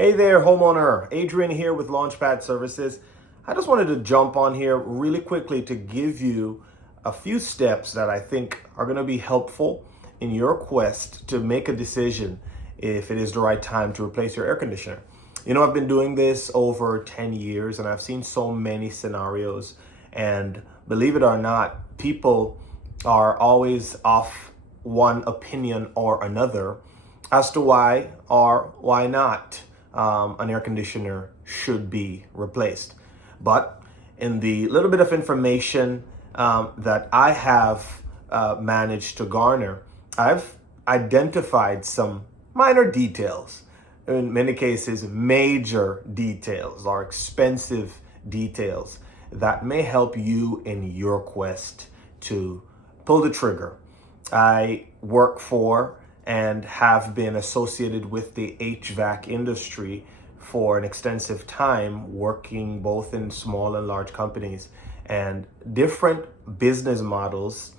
Hey there, homeowner. Adrian here with Launchpad Services. I just wanted to jump on here really quickly to give you a few steps that I think are going to be helpful in your quest to make a decision if it is the right time to replace your air conditioner. You know, I've been doing this over 10 years and I've seen so many scenarios. And believe it or not, people are always off one opinion or another as to why or why not an air conditioner should be replaced. But in the little bit of information that I have managed to garner, I've identified some minor details, in many cases major details or expensive details that may help you in your quest to pull the trigger. I work for and have been associated with the HVAC industry for an extensive time, working both in small and large companies and different business models.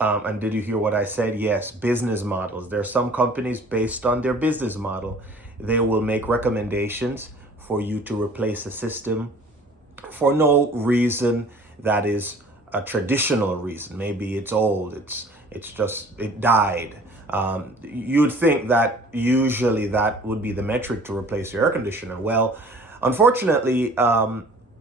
And did you hear what I said? Yes, business models. There are some companies based on their business model, they will make recommendations for you to replace a system for no reason that is a traditional reason. Maybe it's old, it died. You'd think that usually that would be the metric to replace your air conditioner. Well, unfortunately,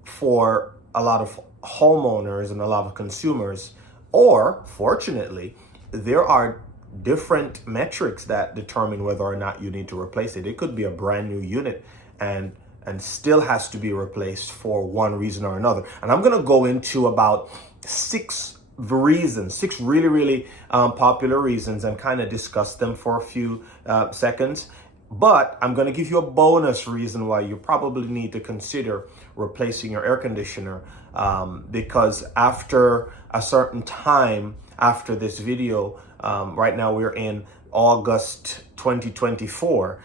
for a lot of homeowners and a lot of consumers, or fortunately, there are different metrics that determine whether or not you need to replace it. It could be a brand new unit and still has to be replaced for one reason or another. And I'm going to go into about six really popular reasons and kind of discuss them for a few seconds. But I'm going to give you a bonus reason why you probably need to consider replacing your air conditioner, because after a certain time after this video, right now we're in August 2024,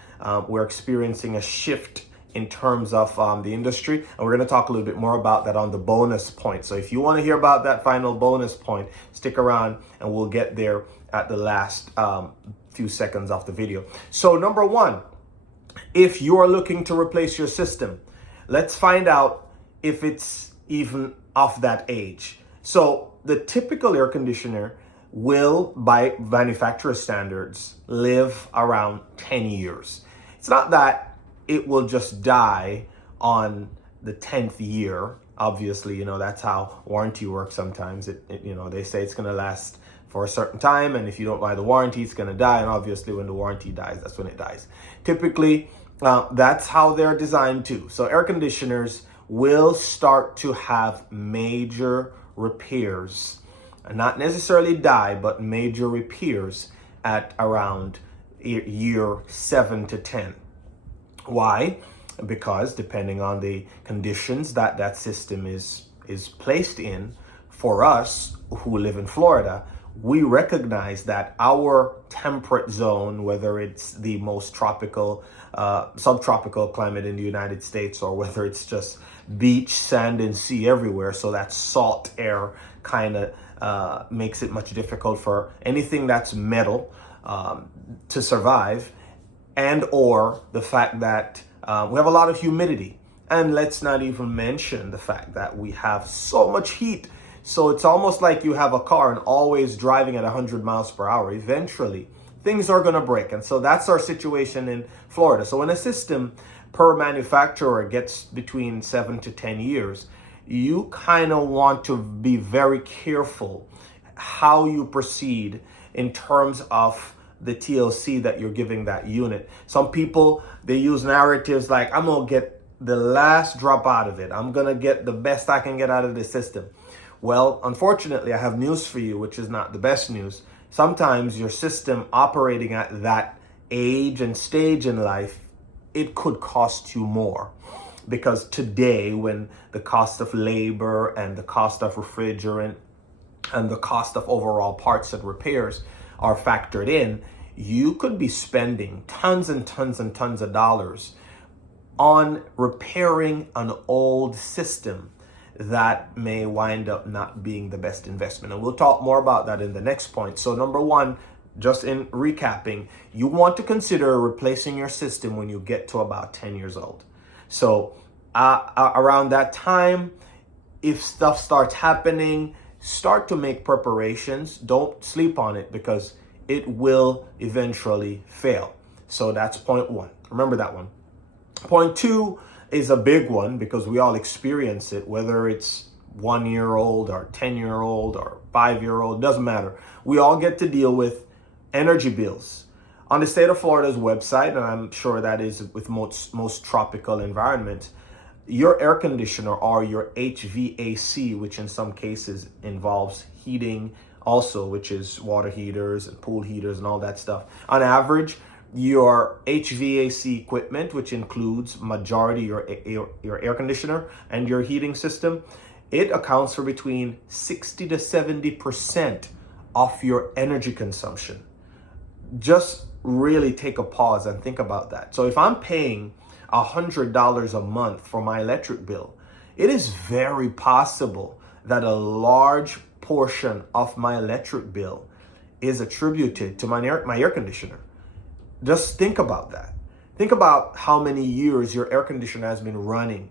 we're experiencing a shift in terms of the industry. And we're going to talk a little bit more about that on the bonus point. So if you want to hear about that final bonus point, stick around and we'll get there at the last few seconds of the video. So number one, if you are looking to replace your system, let's find out if it's even of that age. So the typical air conditioner will, by manufacturer standards, live around 10 years. It's not that it will just die on the 10th year. Obviously, you know, that's how warranty works sometimes. They say it's going to last for a certain time, and if you don't buy the warranty, it's going to die. And obviously, when the warranty dies, that's when it dies. Typically, that's how they're designed too. So air conditioners will start to have major repairs, not necessarily die, but major repairs at around year 7 to 10. Why? Because depending on the conditions that system is placed in, for us who live in Florida, we recognize that our temperate zone, whether it's the most tropical, subtropical climate in the United States, or whether it's just beach, sand, and sea everywhere, so that salt air kind of makes it much difficult for anything that's metal to survive. And or the fact that we have a lot of humidity. And let's not even mention the fact that we have so much heat. So it's almost like you have a car and always driving at 100 miles per hour. Eventually, things are going to break. And so that's our situation in Florida. So when a system per manufacturer gets between 7 to 10 years, you kind of want to be very careful how you proceed in terms of the TLC that you're giving that unit. Some people, they use narratives like, I'm going to get the last drop out of it. I'm going to get the best I can get out of the system. Well, unfortunately, I have news for you, which is not the best news. Sometimes your system operating at that age and stage in life, it could cost you more. Because today, when the cost of labor and the cost of refrigerant and the cost of overall parts and repairs are factored in, you could be spending tons and tons and tons of dollars on repairing an old system that may wind up not being the best investment. And we'll talk more about that in the next point. So number one, just in recapping, you want to consider replacing your system when you get to about 10 years old. So around that time, if stuff starts happening, start to make preparations. Don't sleep on it because it will eventually fail. So that's point one. Remember that one. Point two is a big one because we all experience it, whether it's 1-year-old or 10-year-old or 5-year-old, doesn't matter. We all get to deal with energy bills. On the state of Florida's website, and I'm sure that is with most tropical environments, your air conditioner or your HVAC, which in some cases involves heating also, which is water heaters and pool heaters and all that stuff. On average, your HVAC equipment, which includes majority your air conditioner and your heating system, it accounts for between 60 to 70% of your energy consumption. Just really take a pause and think about that. So if I'm paying $100 a month for my electric bill, it is very possible that a large portion of my electric bill is attributed to my air conditioner. Just think about that. Think about how many years your air conditioner has been running.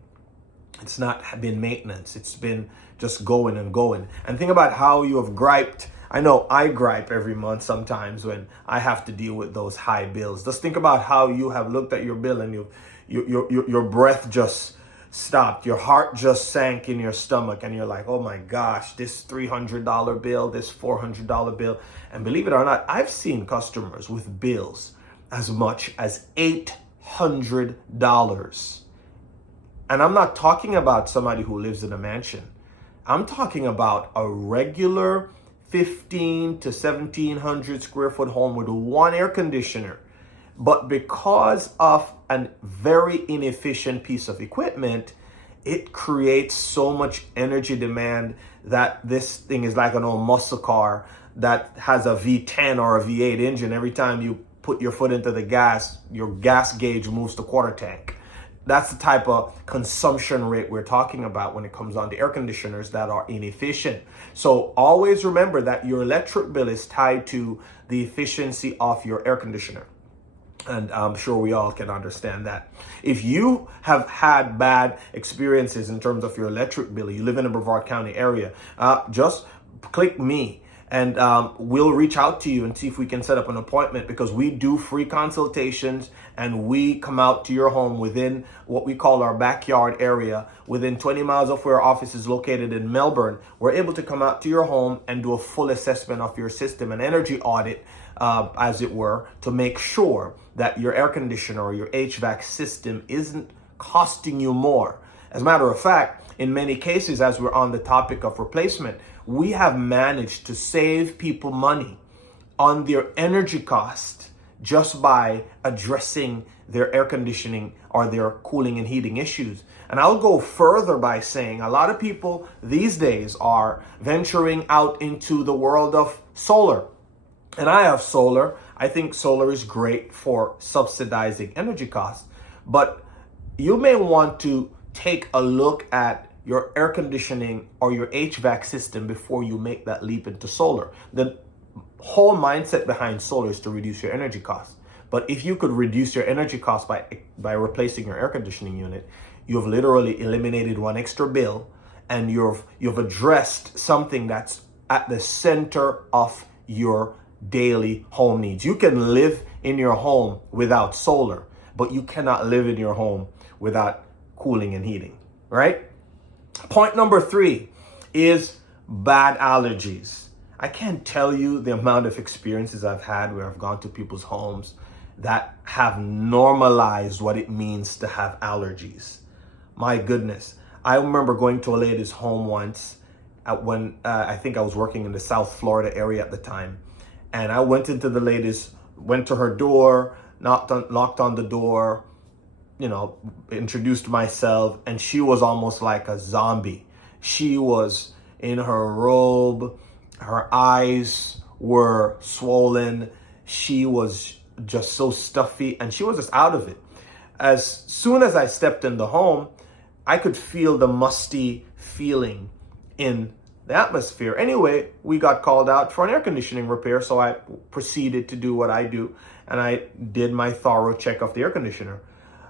It's not been maintenance. It's been just going and going. And think about how you have griped. I know I gripe every month sometimes when I have to deal with those high bills. Just think about how you have looked at your bill and your breath just stopped. Your heart just sank in your stomach and you're like, oh my gosh, this $300 bill, this $400 bill. And believe it or not, I've seen customers with bills as much as $800. And I'm not talking about somebody who lives in a mansion. I'm talking about a regular 15 to 1700 square foot home with one air conditioner. But because of a very inefficient piece of equipment, it creates so much energy demand that this thing is like an old muscle car that has a V10 or a V8 engine. Every time you put your foot into the gas, your gas gauge moves to quarter tank. That's the type of consumption rate we're talking about when it comes on to air conditioners that are inefficient. So always remember that your electric bill is tied to the efficiency of your air conditioner. And I'm sure we all can understand that. If you have had bad experiences in terms of your electric bill, you live in the Brevard County area, just click me. And we'll reach out to you and see if we can set up an appointment, because we do free consultations and we come out to your home within what we call our backyard area, within 20 miles of where our office is located in Melbourne. We're able to come out to your home and do a full assessment of your system, an energy audit, as it were, to make sure that your air conditioner or your HVAC system isn't costing you more. As a matter of fact, in many cases, as we're on the topic of replacement, we have managed to save people money on their energy cost just by addressing their air conditioning or their cooling and heating issues. And I'll go further by saying a lot of people these days are venturing out into the world of solar. And I have solar. I think solar is great for subsidizing energy costs, but you may want to take a look at your air conditioning or your HVAC system before you make that leap into solar. The whole mindset behind solar is to reduce your energy costs. But if you could reduce your energy costs by replacing your air conditioning unit, you've literally eliminated one extra bill, and you've addressed something that's at the center of your daily home needs. You can live in your home without solar, but you cannot live in your home without cooling and heating, right? Point number 3 is bad allergies. I can't tell you the amount of experiences I've had where I've gone to people's homes that have normalized what it means to have allergies. My goodness. I remember going to a lady's home once when I think I was working in the South Florida area at the time. And I went to her door, knocked on the door, introduced myself, and she was almost like a zombie. She was in her robe, her eyes were swollen, she was just so stuffy, and she was just out of it. As soon as I stepped in the home, I could feel the musty feeling in the atmosphere. Anyway, we got called out for an air conditioning repair, so I proceeded to do what I do, and I did my thorough check of the air conditioner.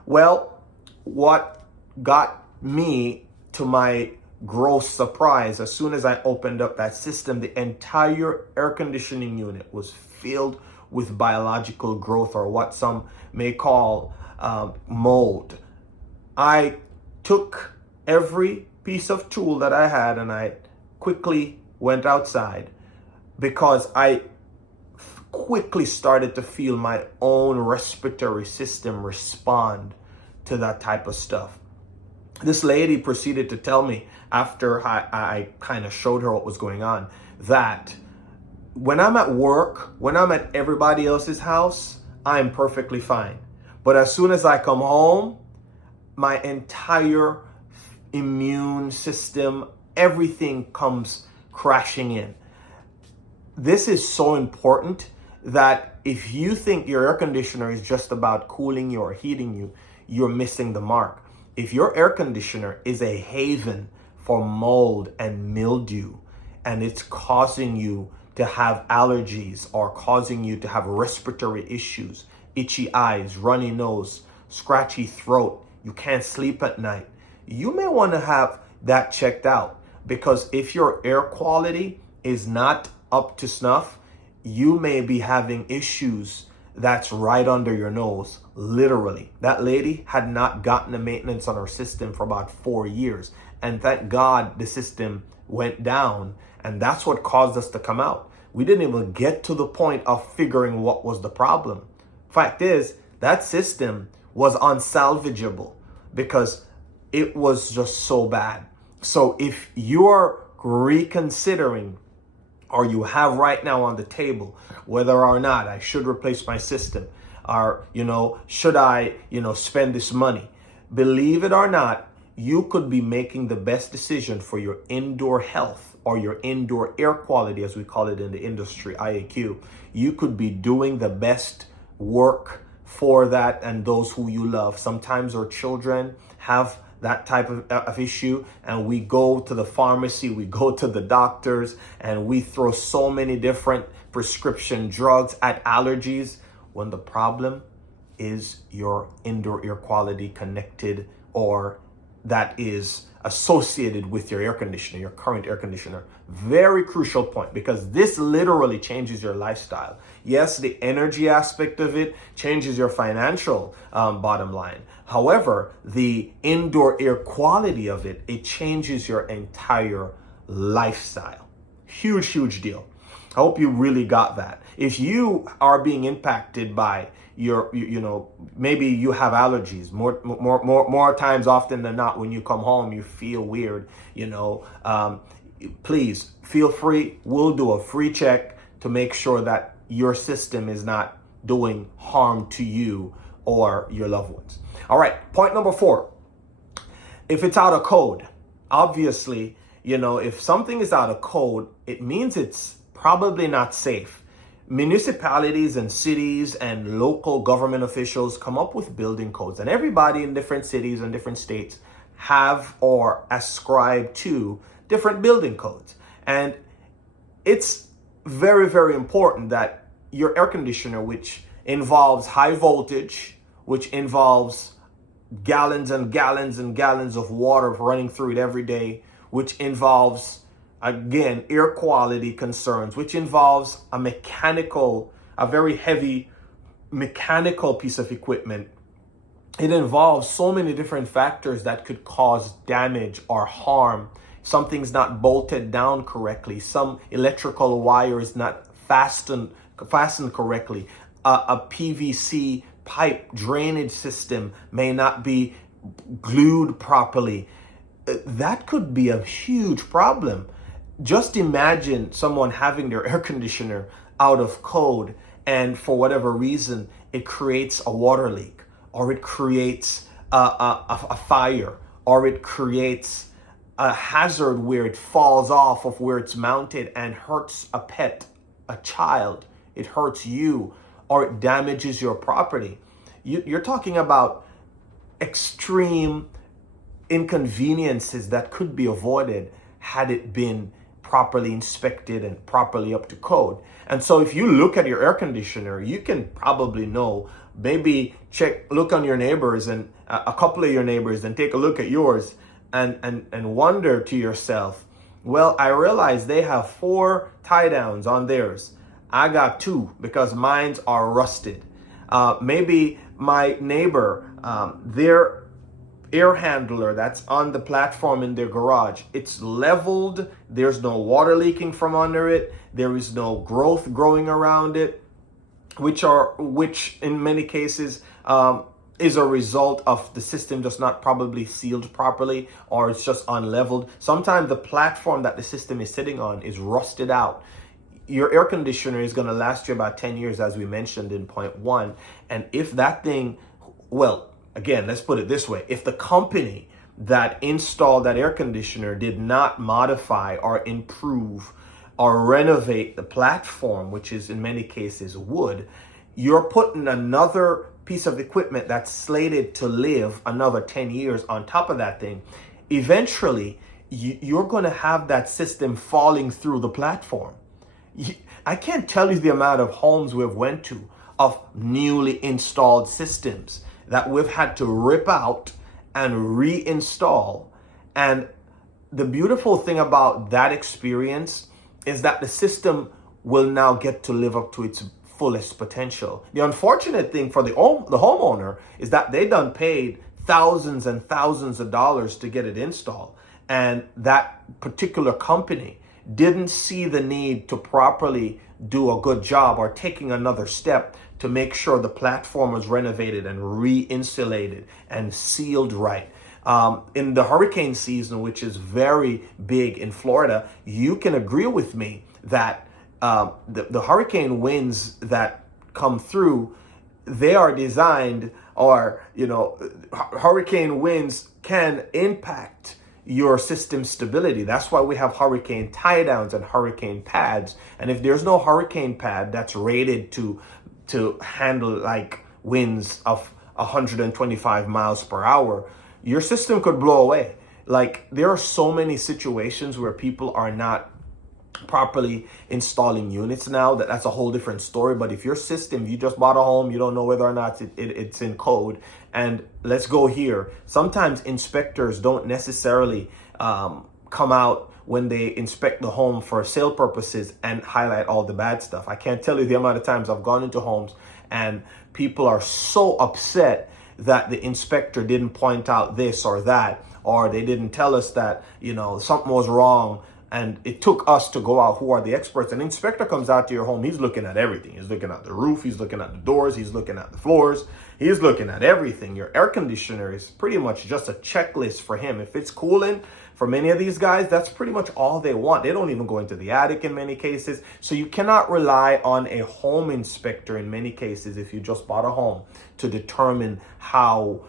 Well, what got me to my gross surprise, as soon as I opened up that system, the entire air conditioning unit was filled with biological growth, or what some may call mold. I took every piece of tool that I had and I quickly went outside, because I quickly started to feel my own respiratory system respond to that type of stuff. This lady proceeded to tell me, after I kind of showed her what was going on, that when I'm at work, when I'm at everybody else's house, I'm perfectly fine. But as soon as I come home, my entire immune system, everything comes crashing in. This is so important that if you think your air conditioner is just about cooling you or heating you, you're missing the mark. If your air conditioner is a haven for mold and mildew, and it's causing you to have allergies or causing you to have respiratory issues, itchy eyes, runny nose, scratchy throat, you can't sleep at night, you may want to have that checked out. Because if your air quality is not up to snuff, you may be having issues that's right under your nose, literally. That lady had not gotten a maintenance on her system for about 4 years. And thank God the system went down, and that's what caused us to come out. We didn't even get to the point of figuring what was the problem. Fact is, that system was unsalvageable because it was just so bad. So if you're reconsidering, or you have right now on the table, whether or not I should replace my system, or, should I, spend this money, believe it or not, you could be making the best decision for your indoor health, or your indoor air quality, as we call it in the industry, IAQ. You could be doing the best work for that and those who you love. Sometimes our children have that type of issue, and we go to the pharmacy, we go to the doctors, and we throw so many different prescription drugs at allergies, when the problem is your indoor air quality connected, or that is associated with your air conditioner, your current air conditioner. Very crucial point, because this literally changes your lifestyle. Yes, the energy aspect of it changes your financial bottom line. However, the indoor air quality of it, it changes your entire lifestyle. Huge, huge deal. I hope you really got that. If you are being impacted by maybe you have allergies more times often than not, when you come home, you feel weird, please feel free. We'll do a free check to make sure that your system is not doing harm to you or your loved ones. All right. Point number 4. If it's out of code, obviously, if something is out of code, it means it's probably not safe. Municipalities and cities and local government officials come up with building codes, and everybody in different cities and different states have or ascribe to different building codes. And it's very, very important that your air conditioner, which involves high voltage, which involves gallons and gallons and gallons of water running through it every day, which involves, again, air quality concerns, which involves a very heavy mechanical piece of equipment. It involves so many different factors that could cause damage or harm. Something's not bolted down correctly. Some electrical wire is not fastened correctly. A PVC pipe drainage system may not be glued properly. That could be a huge problem. Just imagine someone having their air conditioner out of code, and for whatever reason, it creates a water leak, or it creates a fire, or it creates a hazard where it falls off of where it's mounted and hurts a pet, a child. It hurts you, or it damages your property. You're talking about extreme inconveniences that could be avoided had it been properly inspected and properly up to code. And so if you look at your air conditioner, you can probably know, maybe look on your neighbors and a couple of your neighbors and take a look at yours and wonder to yourself, well, I realize they have 4 tie downs on theirs. I got 2 because mines are rusted. Maybe my neighbor, their air handler that's on the platform in their garage, it's leveled, there's no water leaking from under it, there is no growth growing around it, which in many cases is a result of the system just not probably sealed properly, or it's just unleveled. Sometimes the platform that the system is sitting on is rusted out. Your air conditioner is going to last you about 10 years, as we mentioned in point 1. And if that thing, well, again, let's put it this way. If the company that installed that air conditioner did not modify or improve or renovate the platform, which is in many cases wood, you're putting another piece of equipment that's slated to live another 10 years on top of that thing. Eventually, you're going to have that system falling through the platform. I can't tell you the amount of homes we've went to of newly installed systems that we've had to rip out and reinstall. And the beautiful thing about that experience is that the system will now get to live up to its fullest potential. The unfortunate thing for the homeowner is that they done paid thousands and thousands of dollars to get it installed, and that particular company didn't see the need to properly do a good job or taking another step to make sure the platform was renovated and re-insulated and sealed right. In the hurricane season, which is very big in Florida, you can agree with me that the hurricane winds that come through, they are designed, or, hurricane winds can impact your system stability. That's why we have hurricane tie downs and hurricane pads. And if there's no hurricane pad that's rated to handle like winds of 125 miles per hour, your system could blow away. Like, there are so many situations where people are not properly installing units now, that's a whole different story. But if your system, you just bought a home, you don't know whether or not it's in code, and let's go here, sometimes inspectors don't necessarily come out when they inspect the home for sale purposes and highlight all the bad stuff. I can't tell you the amount of times I've gone into homes and people are so upset that the inspector didn't point out this or that, or they didn't tell us that, something was wrong. And it took us to go out, who are the experts. An inspector comes out to your home. He's looking at everything. He's looking at the roof. He's looking at the doors. He's looking at the floors. He's looking at everything. Your air conditioner is pretty much just a checklist for him. If it's cooling, for many of these guys, that's pretty much all they want. They don't even go into the attic in many cases. So you cannot rely on a home inspector in many cases if you just bought a home to determine how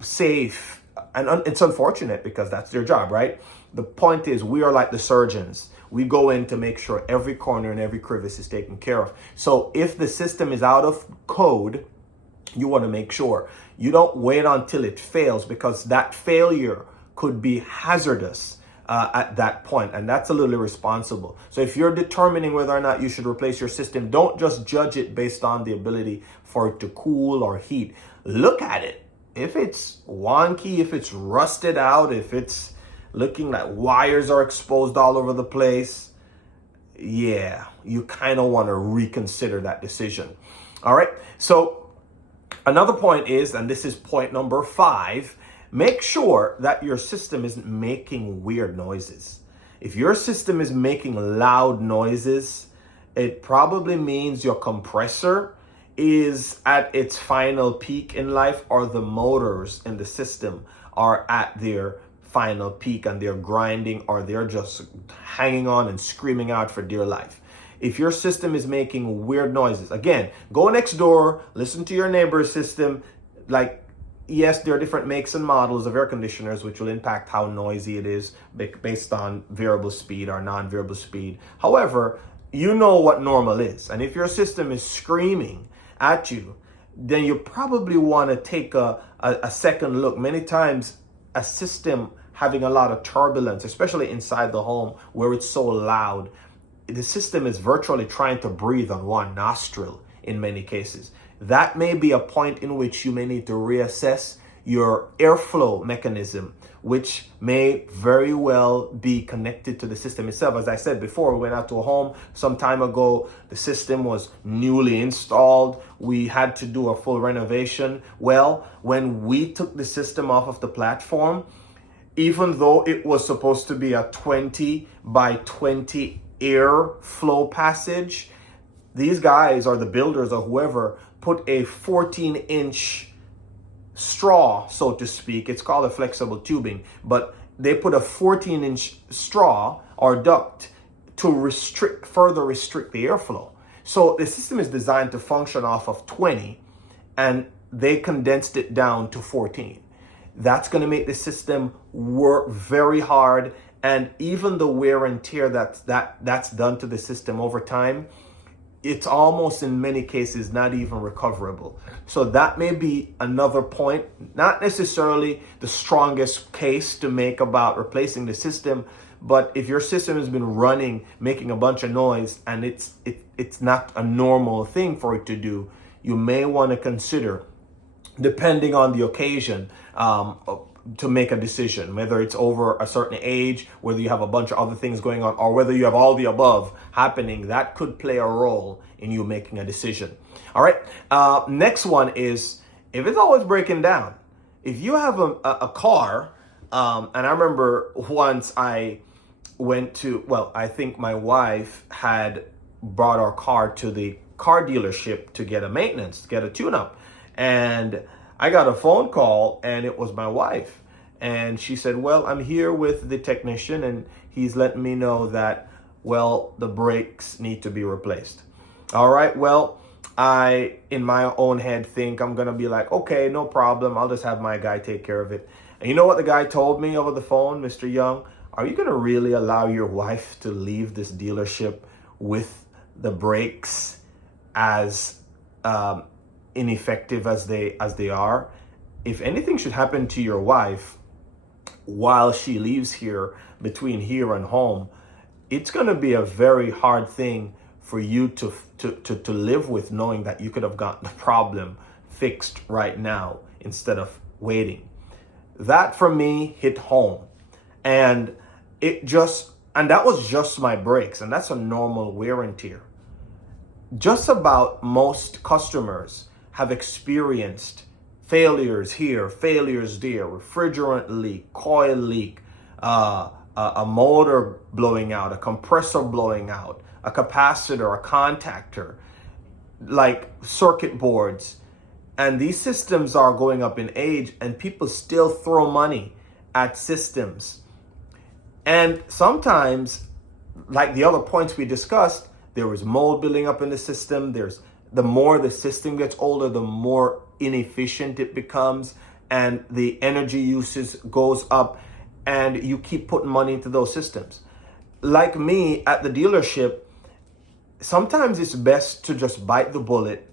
safe. And it's unfortunate because that's their job, right? The point is, we are like the surgeons. We go in to make sure every corner and every crevice is taken care of. So if the system is out of code, you want to make sure you don't wait until it fails, because that failure could be hazardous at that point, and that's a little irresponsible. So if you're determining whether or not you should replace your system, don't just judge it based on the ability for it to cool or heat. Look at it. If it's wonky, if it's rusted out, if it's looking like wires are exposed all over the place, yeah, you kind of want to reconsider that decision. All right. So another point is, and this is point number 5, make sure that your system isn't making weird noises. If your system is making loud noises, it probably means your compressor is at its final peak in life, or the motors in the system are at their final peak and they're grinding, or they're just hanging on and screaming out for dear life. If your system is making weird noises, again, go next door, listen to your neighbor's system. Like, yes, there are different makes and models of air conditioners which will impact how noisy it is based on variable speed or non-variable speed. However, you know what normal is. And if your system is screaming at you, then you probably want to take a second look. Many times a system having a lot of turbulence, especially inside the home where it's so loud, the system is virtually trying to breathe on one nostril in many cases. That may be a point in which you may need to reassess your airflow mechanism, which may very well be connected to the system itself. As I said before, we went out to a home some time ago. The system was newly installed. We had to do a full renovation. Well, when we took the system off of the platform, even though it was supposed to be a 20 by 20 air flow passage, these guys, or the builders or whoever, put a 14-inch straw, so to speak. It's called a flexible tubing, but they put a 14-inch straw or duct to further restrict the airflow. So the system is designed to function off of 20, and they condensed it down to 14. That's going to make the system work very hard, and even the wear and tear that's done to the system over time, it's almost in many cases not even recoverable. So that may be another point, not necessarily the strongest case to make about replacing the system, but if your system has been running, making a bunch of noise, and it's not a normal thing for it to do, you may want to consider, depending on the occasion, to make a decision, whether it's over a certain age, whether you have a bunch of other things going on, or whether you have all the above happening. That could play a role in you making a decision. All right. Next one is, if it's always breaking down, if you have a car, and I remember once I went to, I think my wife had brought our car to the car dealership to get a maintenance, get a tune-up. And I got a phone call, and it was my wife. And she said, well, I'm here with the technician, and he's letting me know that, the brakes need to be replaced. All right, well, I, in my own head, think I'm going to be like, okay, no problem. I'll just have my guy take care of it. And you know what the guy told me over the phone, Mr. Young? Are you going to really allow your wife to leave this dealership with the brakes as ineffective as they are? If anything should happen to your wife while she leaves here, between here and home, it's going to be a very hard thing for you to live with, knowing that you could have gotten the problem fixed right now instead of waiting. That for me hit home, and that was just my brakes, and that's a normal wear and tear. Just about most customers have experienced failures here, failures there, refrigerant leak, coil leak, a motor blowing out, a compressor blowing out, a capacitor, a contactor, like circuit boards. And these systems are going up in age, and people still throw money at systems. And sometimes, like the other points we discussed, there is mold building up in the system. The more the system gets older, the more inefficient it becomes, and the energy usage goes up, and you keep putting money into those systems. Like me at the dealership, sometimes it's best to just bite the bullet,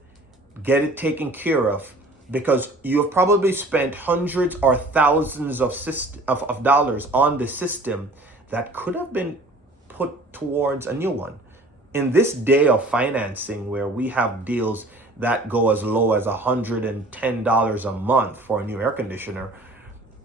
get it taken care of, because you've probably spent hundreds or thousands of dollars on the system that could have been put towards a new one. In this day of financing, where we have deals that go as low as $110 a month for a new air conditioner,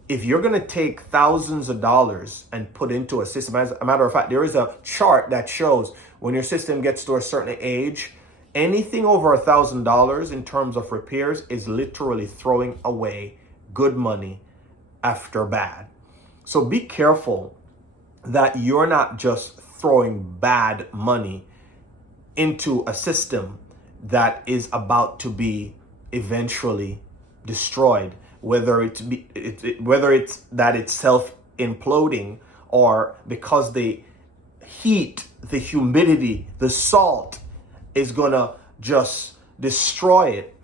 if you're going to take thousands of dollars and put into a system, as a matter of fact, there is a chart that shows when your system gets to a certain age, anything over $1,000 in terms of repairs is literally throwing away good money after bad. So be careful that you're not just throwing bad money into a system that is about to be eventually destroyed, whether it's that it's self imploding, or because the heat, the humidity, the salt is gonna just destroy it.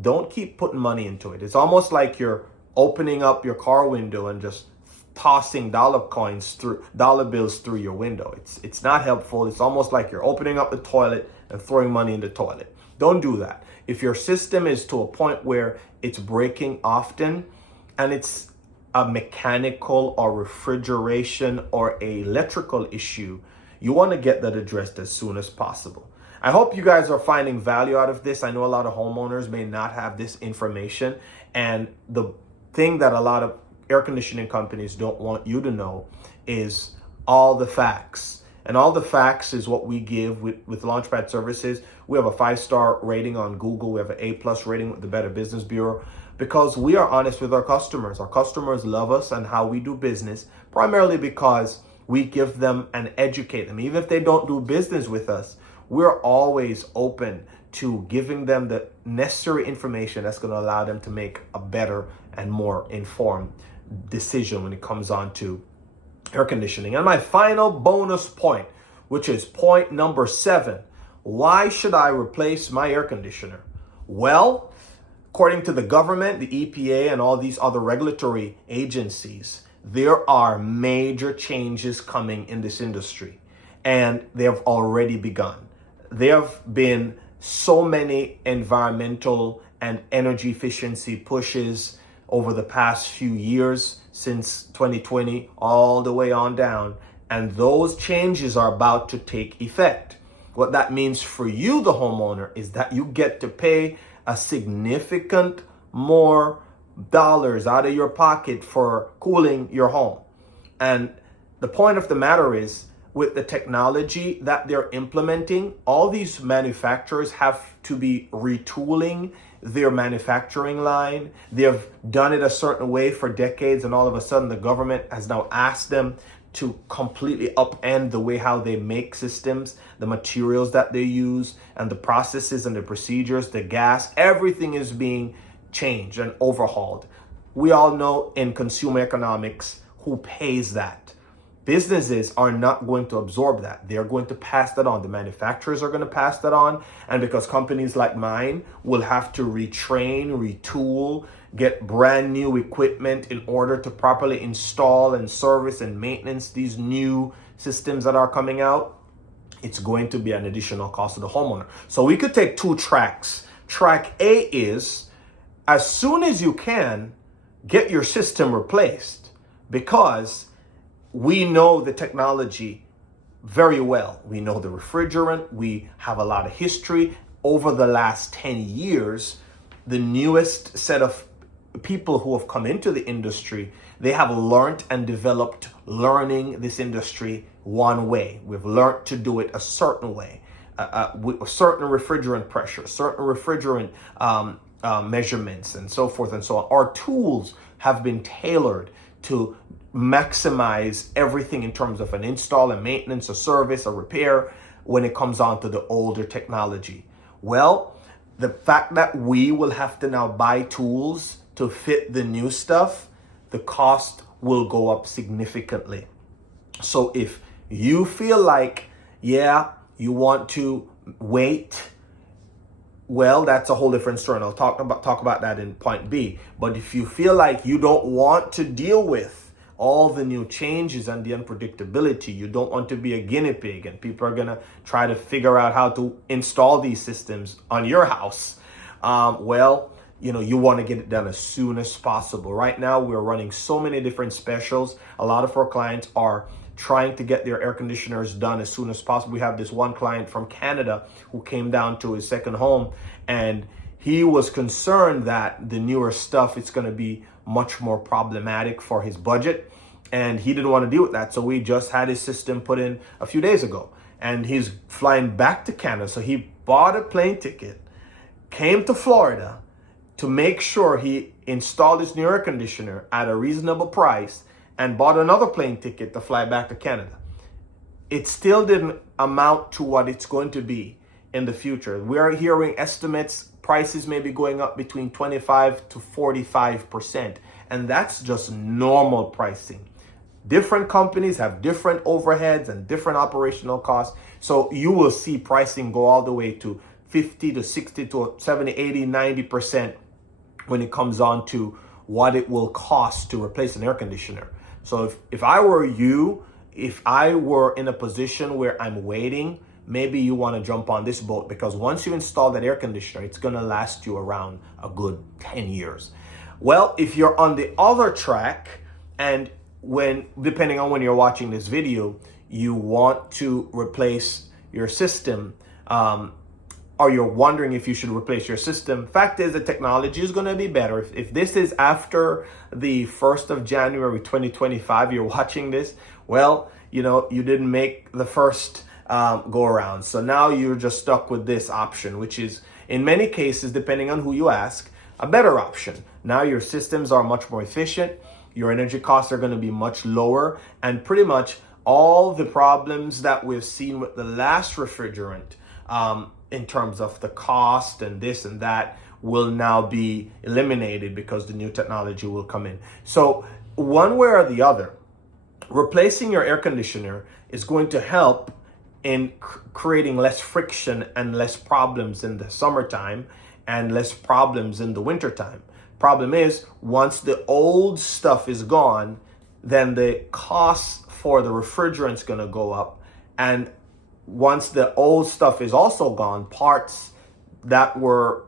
Don't keep putting money into it. It's almost like you're opening up your car window and just tossing dollar bills through your window. It's not helpful. It's almost like you're opening up the toilet and throwing money in the toilet. Don't do that. If your system is to a point where it's breaking often, and it's a mechanical or refrigeration or a electrical issue, you want to get that addressed as soon as possible. I hope you guys are finding value out of this. I know a lot of homeowners may not have this information, and the thing that a lot of air conditioning companies don't want you to know is all the facts. And all the facts is what we give with Launchpad Services. We have a 5-star rating on Google. We have an A+ rating with the Better Business Bureau because we are honest with our customers. Our customers love us and how we do business, primarily because we give them and educate them. Even if they don't do business with us, we're always open to giving them the necessary information that's going to allow them to make a better and more informed decision when it comes on to air conditioning. And my final bonus point, which is point number 7, why should I replace my air conditioner? Well, according to the government, the EPA, and all these other regulatory agencies, there are major changes coming in this industry, and they have already begun. There have been so many environmental and energy efficiency pushes over the past few years, since 2020 all the way on down, and those changes are about to take effect. What that means for you, the homeowner, is that you get to pay a significant more dollars out of your pocket for cooling your home. And the point of the matter is, with the technology that they're implementing, all these manufacturers have to be retooling their manufacturing line. They've done it a certain way for decades, and all of a sudden the government has now asked them to completely upend the way how they make systems, the materials that they use, and the processes and the procedures, the gas, everything is being changed and overhauled. We all know in consumer economics who pays that. Businesses are not going to absorb that. They're going to pass that on. The manufacturers are going to pass that on. And because companies like mine will have to retrain, retool, get brand new equipment in order to properly install and service and maintenance these new systems that are coming out, it's going to be an additional cost to the homeowner. So we could take 2 tracks. Track A is, as soon as you can, get your system replaced, because we know the technology very well. We know the refrigerant. We have a lot of history. Over the last 10 years, the newest set of people who have come into the industry, they have learned and developed learning this industry one way. We've learned to do it a certain way, with certain refrigerant pressure, certain refrigerant measurements, and so forth and so on. Our tools have been tailored to maximize everything in terms of an install and maintenance, a service, a repair when it comes on to the older technology. Well, the fact that we will have to now buy tools to fit the new stuff, the cost will go up significantly. So if you feel like, yeah, you want to wait, well, that's a whole different story. And I'll talk about that in point B. But if you feel like you don't want to deal with all the new changes and the unpredictability, you don't want to be a guinea pig, and people are going to try to figure out how to install these systems on your house, well, you want to get it done as soon as possible. Right now, we're running so many different specials. A lot of our clients are trying to get their air conditioners done as soon as possible. We have this one client from Canada who came down to his second home, and he was concerned that the newer stuff is going to be much more problematic for his budget, and he didn't want to deal with that. So we just had his system put in a few days ago, and he's flying back to Canada. So he bought a plane ticket, came to Florida to make sure he installed his new air conditioner at a reasonable price, and bought another plane ticket to fly back to Canada. It still didn't amount to what it's going to be in the future. We're hearing estimates, prices may be going up between 25 to 45%. And that's just normal pricing. Different companies have different overheads and different operational costs. So you will see pricing go all the way to 50 to 60 to 70, 80, 90% when it comes on to what it will cost to replace an air conditioner. So if I were you, if I were in a position where I'm waiting, maybe you want to jump on this boat, because once you install that air conditioner, it's going to last you around a good 10 years. Well, if you're on the other track And depending on when you're watching this video, you want to replace your system, or you're wondering if you should replace your system. Fact is, the technology is going to be better. If this is after the 1st of January 2025, you're watching this, well, you didn't make the first go around. So now you're just stuck with this option, which is, in many cases, depending on who you ask, a better option. Now your systems are much more efficient. Your energy costs are going to be much lower. And pretty much all the problems that we've seen with the last refrigerant, in terms of the cost and this and that, will now be eliminated because the new technology will come in. So one way or the other, replacing your air conditioner is going to help in creating less friction and less problems in the summertime and less problems in the wintertime. Problem is, once the old stuff is gone, then the cost for the refrigerant's going to go up. And once the old stuff is also gone, parts that were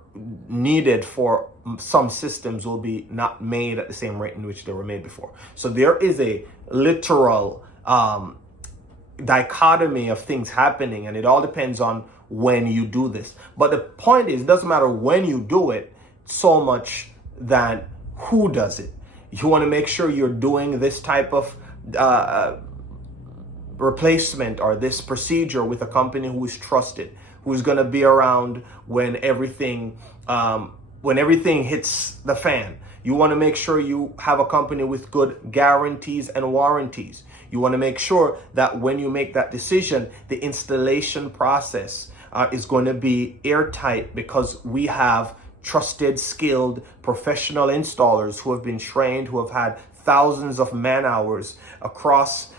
needed for some systems will be not made at the same rate in which they were made before. So there is a literal dichotomy of things happening, and it all depends on when you do this. But the point is, it doesn't matter when you do it so much than who does it. You want to make sure you're doing this type of replacement or this procedure with a company who is trusted, who is going to be around when everything hits the fan. You want to make sure you have a company with good guarantees and warranties. You want to make sure that when you make that decision, the installation process is going to be airtight, because we have trusted, skilled, professional installers who have been trained, who have had thousands of man hours across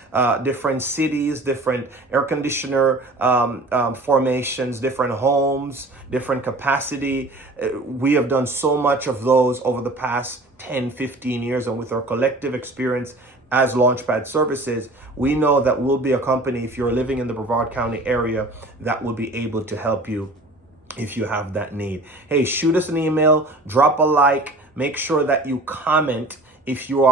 different cities, different air conditioner formations, different homes, different capacity. We have done so much of those over the past 10, 15 years, and with our collective experience as Launchpad Services, we know that we'll be a company, if you're living in the Brevard County area, that will be able to help you if you have that need. Hey, shoot us an email, drop a like, make sure that you comment if you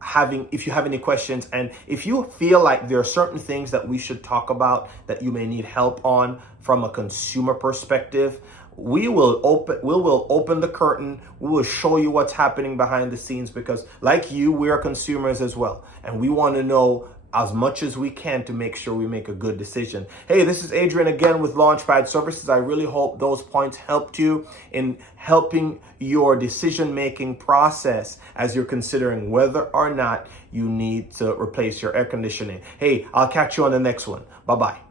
have any questions, and if you feel like there are certain things that we should talk about that you may need help on from a consumer perspective. We will open the curtain. We will show you what's happening behind the scenes, because like you, we are consumers as well, and we want to know as much as we can to make sure we make a good decision. Hey, this is Adrian again with Launchpad Services. I really hope those points helped you in helping your decision-making process as you're considering whether or not you need to replace your air conditioning. Hey, I'll catch you on the next one. Bye-bye.